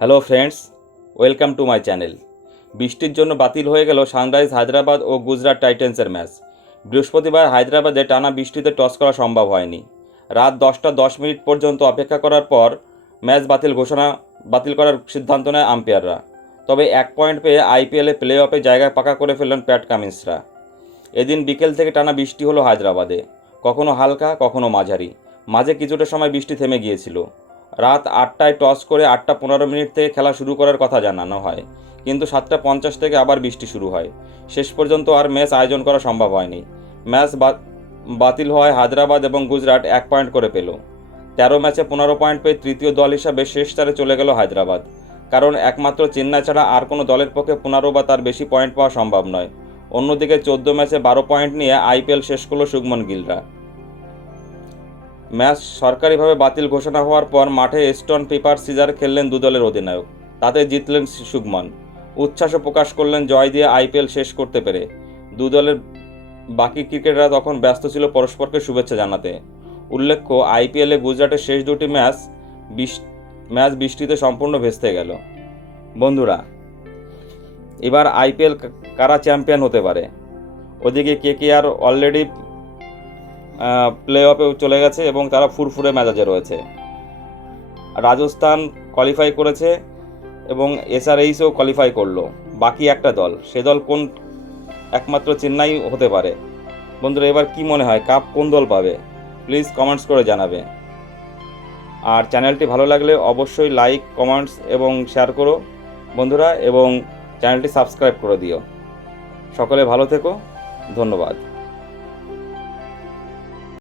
Hello friends, welcome to my channel. বৃষ্টির জন্য বাতিল হয়ে গেল সানরাইজ হায়দ্রাবাদ ও গুজরাট টাইটেন্সের ম্যাচ। বৃহস্পতিবার হায়দ্রাবাদে টানা বৃষ্টিতে টস করা সম্ভব হয়নি। রাত দশটা দশ মিনিট পর্যন্ত অপেক্ষা করার পর ম্যাচ বাতিল ঘোষণা, বাতিল করার সিদ্ধান্ত নেয় আম্পায়াররা। তবে এক পয়েন্ট পেয়ে আইপিএলে প্লে অফে জায়গা পাকা করে ফেললেন প্যাট কামিন্সরা। এদিন বিকেল থেকে টানা বৃষ্টি হলো হায়দ্রাবাদে। কখনো হালকা, কখনো মাঝারি। মাঝে কিছুটা সময় বৃষ্টি থেমে গিয়েছিল। রাত আটটায় টস করে আটটা পনেরো মিনিট থেকে খেলা শুরু করার কথা জানানো হয়। কিন্তু সাতটা পঞ্চাশ থেকে আবার বৃষ্টি শুরু হয়। শেষ পর্যন্ত আর ম্যাচ আয়োজন করা সম্ভব হয়নি। ম্যাচ বাতিল হওয়ায় হায়দ্রাবাদ এবং গুজরাট এক পয়েন্ট করে পেল। তেরো ম্যাচে পনেরো পয়েন্ট পেয়ে তৃতীয় দল হিসাবে শেষ চারে চলে গেল হায়দ্রাবাদ। কারণ একমাত্র চেন্নাই ছাড়া আর কোনো দলের পক্ষে পনেরো বা তার বেশি পয়েন্ট পাওয়া সম্ভব নয়। অন্যদিকে চোদ্দ ম্যাচে বারো পয়েন্ট নিয়ে আইপিএল শেষ করল শুভমন গিলরা। ম্যাচ সরকারিভাবে বাতিল ঘোষণা হওয়ার পর মাঠে স্টোন পেপার সিজার খেললেন দু দলের অধিনায়ক। তাতে জিতলেন সুগমন উচ্ছ্বাসও প্রকাশ করলেন জয় দিয়ে আইপিএল শেষ করতে পেরে। দুদলের বাকি ক্রিকেটাররা তখন ব্যস্ত ছিল পরস্পরকে শুভেচ্ছা জানাতে। উল্লেখ্য, আইপিএলে গুজরাটের শেষ দুটি ম্যাচ বৃষ- ম্যাচ বৃষ্টিতে সম্পূর্ণ ভেস্তে গেল। বন্ধুরা, এবার আইপিএল কারা চ্যাম্পিয়ন হতে পারে? ওদিকে কে কে আর অলরেডি প্লে অফে চলে গেছে এবং তারা ফুরফুরে মেজাজে রয়েছে। রাজস্থান কোয়ালিফাই করেছে এবং এসআরএইচও কোয়ালিফাই করল। বাকি একটা দল, সে দল কোন একমাত্র চেন্নাই হতে পারে? বন্ধুরা, এবার কি মনে হয়, কাপ কোন দল পাবে? প্লিজ কমেন্টস করে জানাবে। আর চ্যানেলটি ভালো লাগলে অবশ্যই লাইক কমেন্টস এবং শেয়ার করো বন্ধুরা এবং চ্যানেলটি সাবস্ক্রাইব করে দিও। সকলে ভালো থেকো, ধন্যবাদ।